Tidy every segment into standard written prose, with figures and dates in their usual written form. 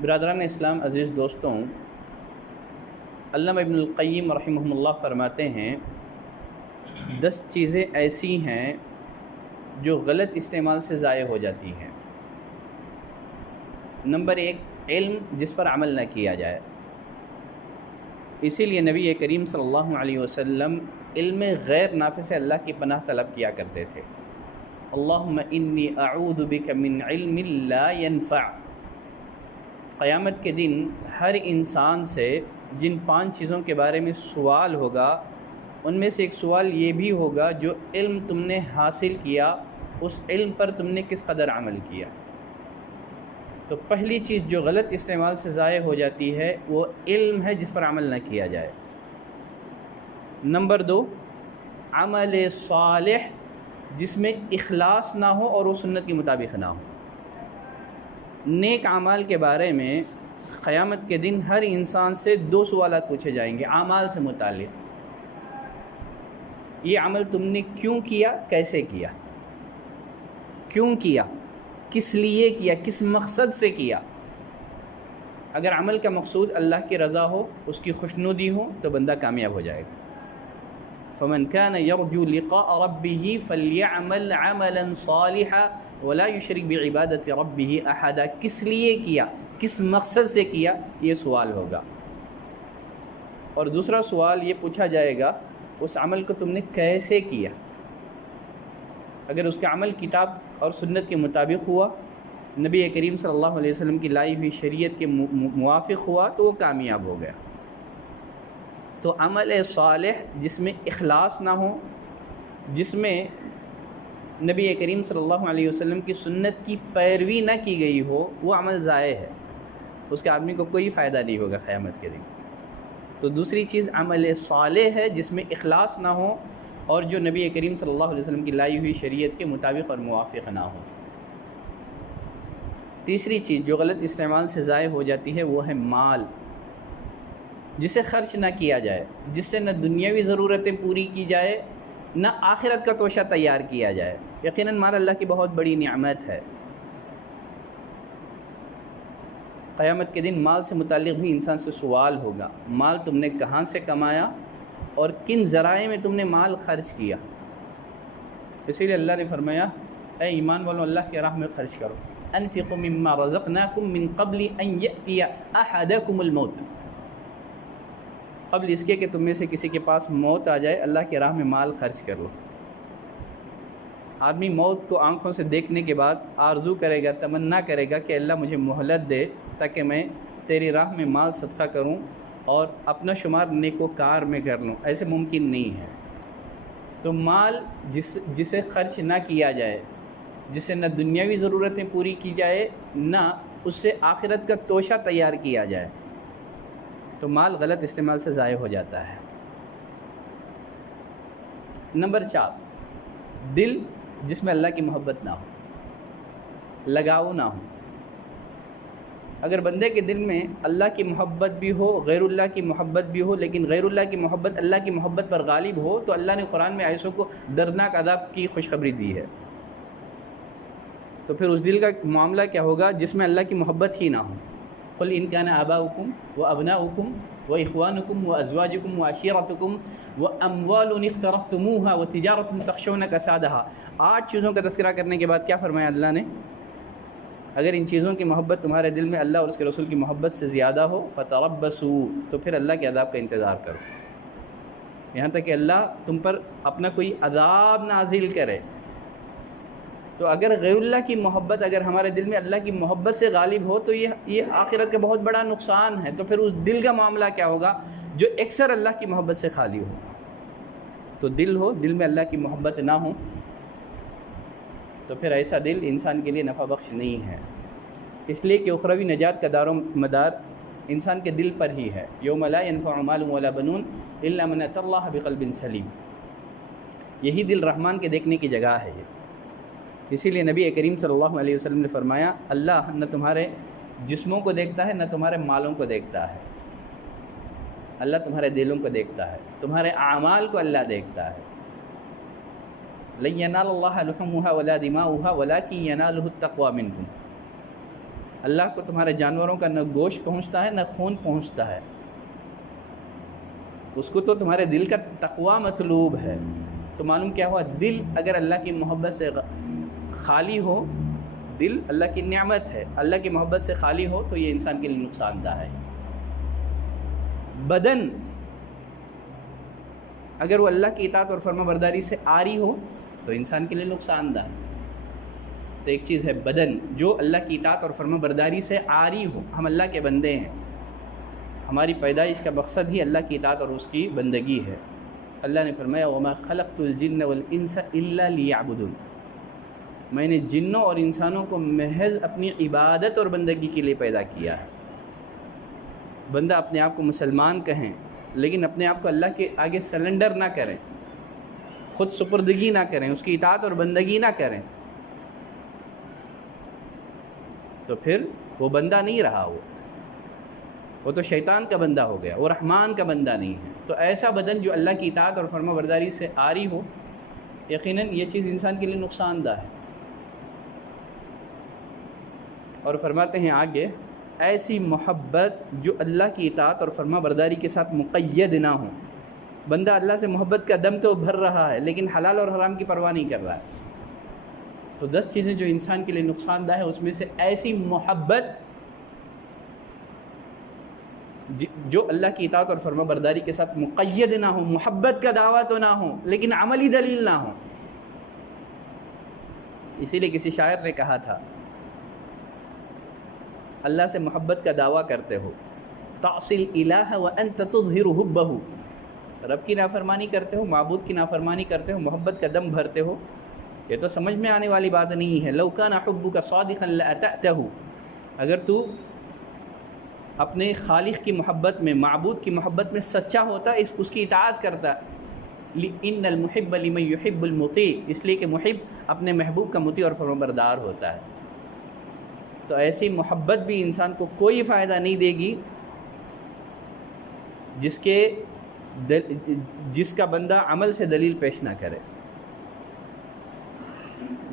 برادران اسلام، عزیز دوستوں، علامہ ابن القیم رحمہ اللہ فرماتے ہیں 10 چیزیں ایسی ہیں جو غلط استعمال سے ضائع ہو جاتی ہیں۔ نمبر 1، علم جس پر عمل نہ کیا جائے۔ اسی لیے نبی کریم صلی اللہ علیہ وسلم علم غیر نافع سے اللہ کی پناہ طلب کیا کرتے تھے۔ اللہم انی اعوذ بک من علم لا ينفع۔ قیامت کے دن ہر انسان سے جن 5 چیزوں کے بارے میں سوال ہوگا، ان میں سے ایک سوال یہ بھی ہوگا جو علم تم نے حاصل کیا، اس علم پر تم نے کس قدر عمل کیا۔ تو پہلی چیز جو غلط استعمال سے ضائع ہو جاتی ہے وہ علم ہے جس پر عمل نہ کیا جائے۔ نمبر 2، عمل صالح جس میں اخلاص نہ ہو اور وہ سنت کے مطابق نہ ہو۔ نیک اعمال کے بارے میں قیامت کے دن ہر انسان سے 2 سوالات پوچھے جائیں گے اعمال سے متعلق۔ یہ عمل تم نے کیوں کیا، کیسے کیا، کیوں کیا، کس لیے کیا، کس مقصد سے کیا۔ اگر عمل کا مقصود اللہ کی رضا ہو، اس کی خوشنودی ہو، تو بندہ کامیاب ہو جائے گا۔ فمن كان يرجو لقاء ربه فليعمل عملا صالحا ولا يشرك بعبادة ربه احدا۔ کس لیے کیا، کس مقصد سے کیا، یہ سوال ہوگا۔ اور دوسرا سوال یہ پوچھا جائے گا اس عمل کو تم نے کیسے کیا۔ اگر اس کا عمل کتاب اور سنت کے مطابق ہوا، نبی کریم صلی اللہ علیہ وسلم کی لائی ہوئی شریعت کے موافق ہوا، تو وہ کامیاب ہو گیا۔ تو عمل صالح جس میں اخلاص نہ ہو، جس میں نبی کریم صلی اللہ علیہ وسلم کی سنت کی پیروی نہ کی گئی ہو، وہ عمل ضائع ہے، اس کے آدمی کو کوئی فائدہ نہیں ہوگا قیامت کے دن۔ تو دوسری چیز عمل صالح ہے جس میں اخلاص نہ ہو اور جو نبی کریم صلی اللہ علیہ وسلم کی لائی ہوئی شریعت کے مطابق اور موافق نہ ہو۔ تیسری چیز جو غلط استعمال سے ضائع ہو جاتی ہے وہ ہے مال، جسے خرچ نہ کیا جائے، جس سے نہ دنیاوی ضرورتیں پوری کی جائے، نہ آخرت کا توشہ تیار کیا جائے۔ یقیناً مال اللہ کی بہت بڑی نعمت ہے۔ قیامت کے دن مال سے متعلق بھی انسان سے سوال ہوگا، مال تم نے کہاں سے کمایا اور کن ذرائع میں تم نے مال خرچ کیا۔ اسی لیے اللہ نے فرمایا اے ایمان والوں اللہ کی راہ میں خرچ کرو۔ انفقوا مما رزقناکم من قبل ان یأتی احدکم الموت۔ قبل اس کے کہ تم میں سے کسی کے پاس موت آ جائے، اللہ کی راہ میں مال خرچ کر لو۔ آدمی موت کو آنکھوں سے دیکھنے کے بعد آرزو کرے گا، تمنا کرے گا کہ اللہ مجھے مہلت دے تاکہ میں تیری راہ میں مال صدقہ کروں اور اپنا شمار نیکوکار میں کر لوں۔ ایسے ممکن نہیں ہے۔ تو مال جسے خرچ نہ کیا جائے، جس سے نہ دنیاوی ضرورتیں پوری کی جائے، نہ اس سے آخرت کا توشہ تیار کیا جائے، تو مال غلط استعمال سے ضائع ہو جاتا ہے۔ نمبر 4، دل جس میں اللہ کی محبت نہ ہو، لگاؤ نہ ہو۔ اگر بندے کے دل میں اللہ کی محبت بھی ہو، غیر اللہ کی محبت بھی ہو، لیکن غیر اللہ کی محبت اللہ کی محبت پر غالب ہو، تو اللہ نے قرآن میں ایسوں کو دردناک عذاب کی خوشخبری دی ہے۔ تو پھر اس دل کا معاملہ کیا ہوگا جس میں اللہ کی محبت ہی نہ ہو۔ قل ان كان آباؤكم وأبناؤكم وإخوانكم وأزواجكم وعشيرتكم وأموال اقترفتموها وتجارة تخشون كسادها۔ 8 چیزوں کا تذکرہ کرنے کے بعد کیا فرمایا اللہ نے؟ اگر ان چیزوں کی محبت تمہارے دل میں اللہ اور اس کے رسول کی محبت سے زیادہ ہو، فتربصوا، تو پھر اللہ کے عذاب کا انتظار کرو، یہاں تک کہ اللہ تم پر اپنا کوئی عذاب نازل کرے۔ تو اگر غیر اللہ کی محبت اگر ہمارے دل میں اللہ کی محبت سے غالب ہو، تو یہ آخرت کا بہت بڑا نقصان ہے۔ تو پھر اس دل کا معاملہ کیا ہوگا جو اکثر اللہ کی محبت سے خالی ہو۔ تو دل ہو، دل میں اللہ کی محبت نہ ہو، تو پھر ایسا دل انسان کے لیے نفع بخش نہیں ہے، اس لیے کہ اخروی نجات کا دار و مدار انسان کے دل پر ہی ہے۔ یوم لا ينفع مال ولا بنون الا من اتى الله بقلب سلیم۔ یہی دل رحمان کے دیکھنے کی جگہ ہے۔ اسی لیے نبی کریم صلی اللہ علیہ وسلم نے فرمایا اللہ نہ تمہارے جسموں کو دیکھتا ہے، نہ تمہارے مالوں کو دیکھتا ہے، اللہ تمہارے دلوں کو دیکھتا ہے، تمہارے اعمال کو اللہ دیکھتا ہے۔ لن ينال الله لحومها ولا دماؤها ولكن يناله التقوى منكم۔ اللہ کو تمہارے جانوروں کا نہ گوشت پہنچتا ہے نہ خون پہنچتا ہے، اس کو تو تمہارے دل کا تقوی مطلوب ہے۔ تو معلوم کیا ہوا، دل اگر اللہ کی محبت سے خالی ہو، دل اللہ کی نعمت ہے، اللہ کی محبت سے خالی ہو تو یہ انسان کے لیے نقصان دہ ہے۔ بدن اگر وہ اللہ کی اطاعت اور فرما برداری سے عاری ہو تو انسان کے لیے نقصان دہ ہے۔ تو ایک چیز ہے بدن جو اللہ کی اطاعت اور فرما برداری سے عاری ہو، ہم اللہ کے بندے ہیں، ہماری پیدائش کا مقصد ہی اللہ کی اطاعت اور اس کی بندگی ہے۔ اللہ نے فرمایا وَمَا خَلَقْتُ الْجِنَّ وَالْإِنسَ إِلَّا لِيَعْبُدُونِ، میں نے جنوں اور انسانوں کو محض اپنی عبادت اور بندگی کے لیے پیدا کیا ہے۔ بندہ اپنے آپ کو مسلمان کہیں لیکن اپنے آپ کو اللہ کے آگے سلنڈر نہ کریں، خود سپردگی نہ کریں، اس کی اطاعت اور بندگی نہ کریں، تو پھر وہ بندہ نہیں رہا، وہ تو شیطان کا بندہ ہو گیا، وہ رحمان کا بندہ نہیں ہے۔ تو ایسا بدن جو اللہ کی اطاعت اور فرما برداری سے عاری ہو، یقیناً یہ چیز انسان کے لیے نقصان دہ ہے۔ اور فرماتے ہیں آگے، ایسی محبت جو اللہ کی اطاعت اور فرما برداری کے ساتھ مقید نہ ہو۔ بندہ اللہ سے محبت کا دم تو بھر رہا ہے لیکن حلال اور حرام کی پرواہ نہیں کر رہا ہے۔ تو 10 چیزیں جو انسان کے لیے نقصان دہ ہے، اس میں سے ایسی محبت جو اللہ کی اطاعت اور فرما برداری کے ساتھ مقید نہ ہو، محبت کا دعویٰ تو نہ ہو لیکن عملی دلیل نہ ہو۔ اسی لیے کسی شاعر نے کہا تھا، اللہ سے محبت کا دعویٰ کرتے ہو، تعصی الالہ وانت تظہر حبہ، رب کی نافرمانی کرتے ہو، معبود کی نافرمانی کرتے ہو، محبت کا دم بھرتے ہو، یہ تو سمجھ میں آنے والی بات نہیں ہے۔ لو کان حبک صادقا لاتأتہ، اگر تو اپنے خالق کی محبت میں، معبود کی محبت میں سچا ہوتا، اس کی اطاعت کرتا۔ ان المحب لمن يحب المطیع، اس لیے کہ محب اپنے محبوب کا مطیع اور فرمانبردار ہوتا ہے۔ تو ایسی محبت بھی انسان کو کوئی فائدہ نہیں دے گی جس کا بندہ عمل سے دلیل پیش نہ کرے۔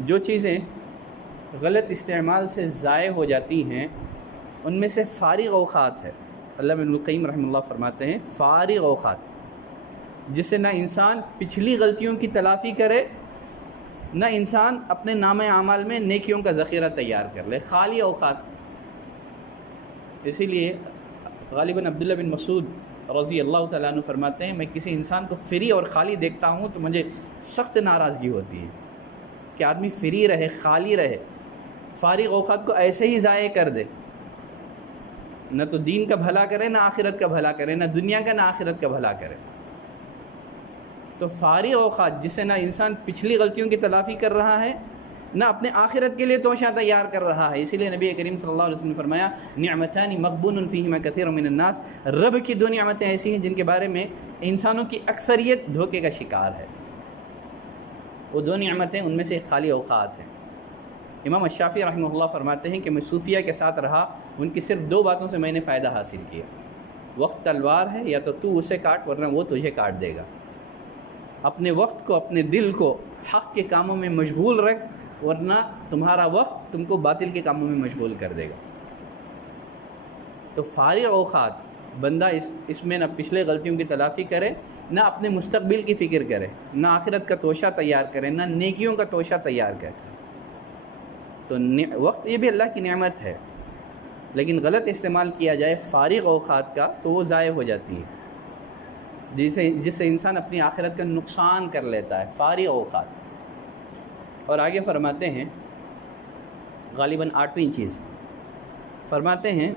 جو چیزیں غلط استعمال سے ضائع ہو جاتی ہیں ان میں سے فارغ اوقات ہے۔ علامہ ابن القیم رحمہ اللہ فرماتے ہیں فارغ اوقات، جس سے نہ انسان پچھلی غلطیوں کی تلافی کرے، نہ انسان اپنے نامہ اعمال میں نیکیوں کا ذخیرہ تیار کر لے، خالی اوقات۔ اسی لیے غالباً عبداللہ بن مسعود رضی اللہ تعالیٰ عنہ فرماتے ہیں، میں کسی انسان کو فری اور خالی دیکھتا ہوں تو مجھے سخت ناراضگی ہوتی ہے کہ آدمی فری رہے، خالی رہے، فارغ اوقات کو ایسے ہی ضائع کر دے، نہ تو دین کا بھلا کرے، نہ آخرت کا بھلا کرے، نہ دنیا کا نہ آخرت کا بھلا کرے۔ تو فارغ اوقات جس سے نہ انسان پچھلی غلطیوں کی تلافی کر رہا ہے، نہ اپنے آخرت کے لیے توشہ تیار کر رہا ہے۔ اسی لیے نبی کریم صلی اللہ علیہ وسلم نے فرمایا نعمتان مغبون فیہما کثیر من الناس، رب کی 2 نعمتیں ایسی ہیں جن کے بارے میں انسانوں کی اکثریت دھوکے کا شکار ہے۔ وہ 2 نعمتیں، ان میں سے ایک خالی اوقات ہیں۔ امام الشافعی رحمہ اللہ فرماتے ہیں کہ میں صوفیہ کے ساتھ رہا، ان کی صرف 2 باتوں سے میں نے فائدہ حاصل کیا۔ وقت تلوار ہے، یا تو اسے کاٹ ورنہ وہ تجھے کاٹ دے گا۔ اپنے وقت کو، اپنے دل کو حق کے کاموں میں مشغول رکھ، ورنہ تمہارا وقت تم کو باطل کے کاموں میں مشغول کر دے گا۔ تو فارغ اوقات بندہ اس میں نہ پچھلے غلطیوں کی تلافی کرے، نہ اپنے مستقبل کی فکر کرے، نہ آخرت کا توشہ تیار کرے، نہ نیکیوں کا توشہ تیار کرے۔ تو وقت یہ بھی اللہ کی نعمت ہے، لیکن غلط استعمال کیا جائے فارغ اوقات کا تو وہ ضائع ہو جاتی ہے، جس سے انسان اپنی آخرت کا نقصان کر لیتا ہے، فارغ اوقات۔ اور آگے فرماتے ہیں غالباً 8ویں چیز فرماتے ہیں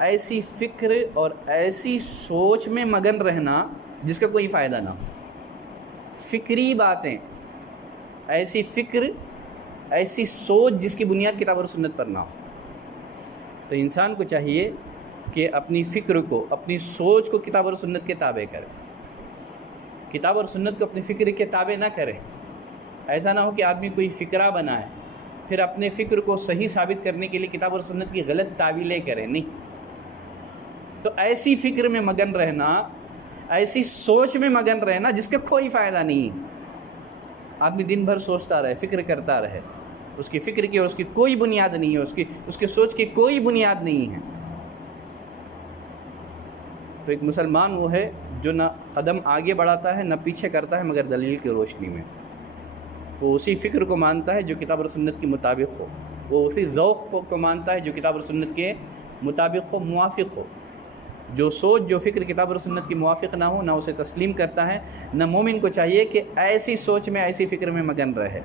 ایسی فکر اور ایسی سوچ میں مگن رہنا جس کا کوئی فائدہ نہ ہو۔ فکری باتیں، ایسی فکر، ایسی سوچ جس کی بنیاد کتاب اور سنت پر نہ ہو۔ تو انسان کو چاہیے کہ اپنی فکر کو، اپنی سوچ کو کتاب اور سنت کے تابع کرے، کتاب اور سنت کو اپنی فکر کے تابع نہ کرے۔ ایسا نہ ہو کہ آدمی کوئی فکرہ بنائے پھر اپنے فکر کو صحیح ثابت کرنے کے لیے کتاب اور سنت کی غلط تعویلیں کرے، نہیں۔ تو ایسی فکر میں مگن رہنا، ایسی سوچ میں مگن رہنا جس کا کوئی فائدہ نہیں، آدمی دن بھر سوچتا رہے، فکر کرتا رہے، اس کی فکر کی اور اس کی کوئی بنیاد نہیں ہے، اس کی سوچ کی کوئی بنیاد نہیں ہے۔ تو ایک مسلمان وہ ہے جو نہ قدم آگے بڑھاتا ہے نہ پیچھے کرتا ہے مگر دلیل کی روشنی میں۔ وہ اسی فکر کو مانتا ہے جو کتاب اور سنت کے مطابق ہو، وہ اسی ذوق کو مانتا ہے جو کتاب اور سنت کے مطابق ہو، موافق ہو۔ جو سوچ جو فکر کتاب اور سنت کی موافق نہ ہو نہ اسے تسلیم کرتا ہے، نہ مومن کو چاہیے کہ ایسی سوچ میں ایسی فکر میں مگن رہے۔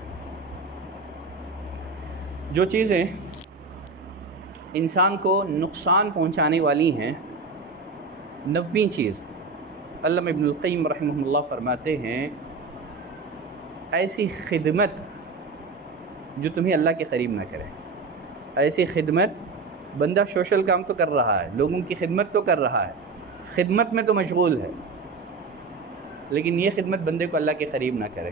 جو چیزیں انسان کو نقصان پہنچانے والی ہیں، 90ویں چیز علامہ ابن القیم رحمہ اللہ فرماتے ہیں ایسی خدمت جو تمہیں اللہ کے قریب نہ کرے۔ ایسی خدمت، بندہ سوشل کام تو کر رہا ہے، لوگوں کی خدمت تو کر رہا ہے، خدمت میں تو مشغول ہے، لیکن یہ خدمت بندے کو اللہ کے قریب نہ کرے۔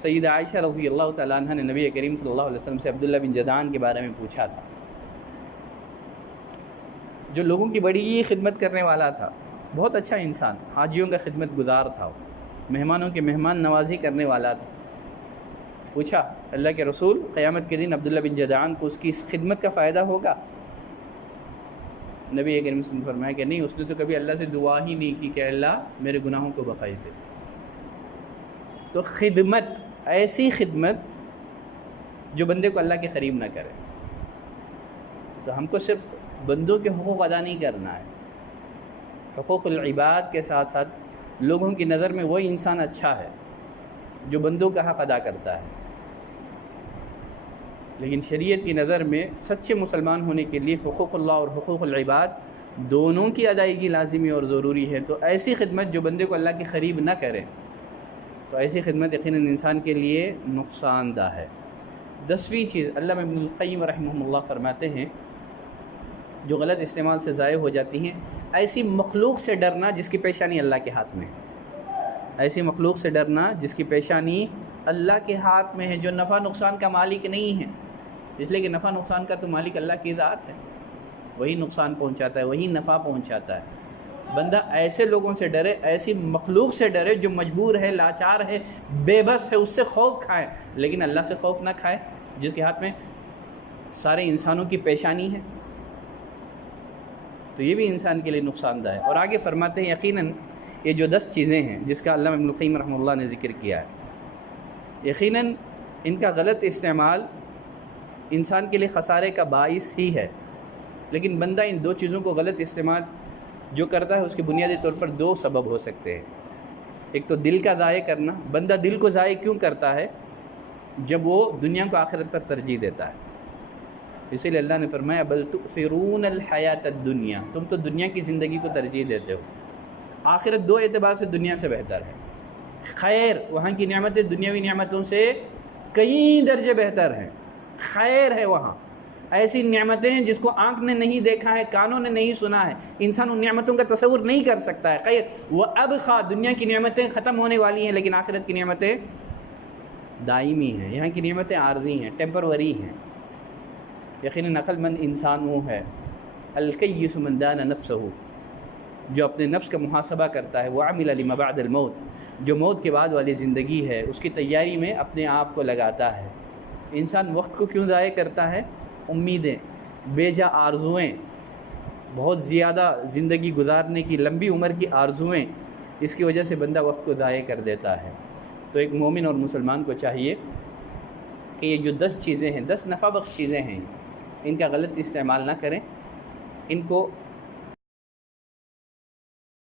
سیدہ عائشہ رضی اللہ تعالیٰ عنہ نے نبی کریم صلی اللہ علیہ وسلم سے عبداللہ بن جدعان کے بارے میں پوچھا تھا، جو لوگوں کی بڑی خدمت کرنے والا تھا، بہت اچھا انسان، حاجیوں کا خدمت گزار تھا، مہمانوں کے مہمان نوازی کرنے والا تھا۔ پوچھا اللہ کے رسول، قیامت کے دن عبداللہ بن جدعان کو اس کی اس خدمت کا فائدہ ہوگا؟ نبی کریم صلی اللہ علیہ وسلم نے فرمایا کہ نہیں، اس نے تو کبھی اللہ سے دعا ہی نہیں کی کہ اللہ میرے گناہوں کو بخش دے۔ تو خدمت، ایسی خدمت جو بندے کو اللہ کے قریب نہ کرے۔ تو ہم کو صرف بندوں کے حقوق ادا نہیں کرنا ہے، حقوق العباد کے ساتھ ساتھ لوگوں کی نظر میں وہی انسان اچھا ہے جو بندوں کا حق ادا کرتا ہے، لیکن شریعت کی نظر میں سچے مسلمان ہونے کے لیے حقوق اللہ اور حقوق العباد دونوں کی ادائیگی لازمی اور ضروری ہے۔ تو ایسی خدمت جو بندے کو اللہ کے قریب نہ کرے، تو ایسی خدمت یقیناً انسان کے لیے نقصان دہ ہے۔ 10ویں چیز علامہ ابن القیم رحمہ اللہ فرماتے ہیں جو غلط استعمال سے ضائع ہو جاتی ہیں، ایسی مخلوق سے ڈرنا جس کی پیشانی اللہ کے ہاتھ میں ہے۔ ایسی مخلوق سے ڈرنا جس کی پیشانی اللہ کے ہاتھ میں ہے، جو نفع نقصان کا مالک نہیں ہے، اس لیے کہ نفع نقصان کا تو مالک اللہ کی ذات ہے، وہی نقصان پہنچاتا ہے، وہی نفع پہنچاتا ہے۔ بندہ ایسے لوگوں سے ڈرے، ایسی مخلوق سے ڈرے جو مجبور ہے، لاچار ہے، بے بس ہے، اس سے خوف کھائے، لیکن اللہ سے خوف نہ کھائے جس کے ہاتھ میں سارے انسانوں کی پیشانی ہے۔ تو یہ بھی انسان کے لیے نقصان دہ ہے۔ اور آگے فرماتے ہیں یقیناً یہ جو 10 چیزیں ہیں جس کا علامہ ابن القیم رحمہ اللہ نے ذکر کیا ہے، یقیناً ان کا غلط استعمال انسان کے لیے خسارے کا باعث ہی ہے، لیکن بندہ ان 2 چیزوں کو غلط استعمال جو کرتا ہے اس کے بنیادی طور پر 2 سبب ہو سکتے ہیں۔ ایک تو دل کا ضائع کرنا، بندہ دل کو ضائع کیوں کرتا ہے؟ جب وہ دنیا کو آخرت پر ترجیح دیتا ہے۔ اسی لیے اللہ نے فرمایا بل تؤثرون الحیات الدنیا، تم تو دنیا کی زندگی کو ترجیح دیتے ہو، آخرت 2 اعتبار سے دنیا سے بہتر ہے۔ خیر، وہاں کی نعمتیں دنیاوی نعمتوں سے کئی درجے بہتر ہیں، خیر ہے وہاں، ایسی نعمتیں ہیں جس کو آنکھ نے نہیں دیکھا ہے، کانوں نے نہیں سنا ہے، انسان ان نعمتوں کا تصور نہیں کر سکتا ہے۔ خیر وہ اب دنیا کی نعمتیں ختم ہونے والی ہیں، لیکن آخرت کی نعمتیں دائمی ہیں، یہاں کی نعمتیں عارضی ہیں، ٹیمپروری ہیں۔ یقیناً عقل مند انسان وہ ہے الکیس من دان نفسہ، جو اپنے نفس کا محاسبہ کرتا ہے، وعمل لما بعد الموت، جو موت کے بعد والی زندگی ہے اس کی تیاری میں اپنے آپ کو لگاتا ہے۔ انسان وقت کو کیوں ضائع کرتا ہے؟ امیدیں، بے جا آرزوئیں، بہت زیادہ زندگی گزارنے کی، لمبی عمر کی آرزوئیں، اس کی وجہ سے بندہ وقت کو ضائع کر دیتا ہے۔ تو ایک مومن اور مسلمان کو چاہیے کہ یہ جو 10 چیزیں ہیں، 10 نفع بخش چیزیں ہیں، ان کا غلط استعمال نہ کریں، ان کو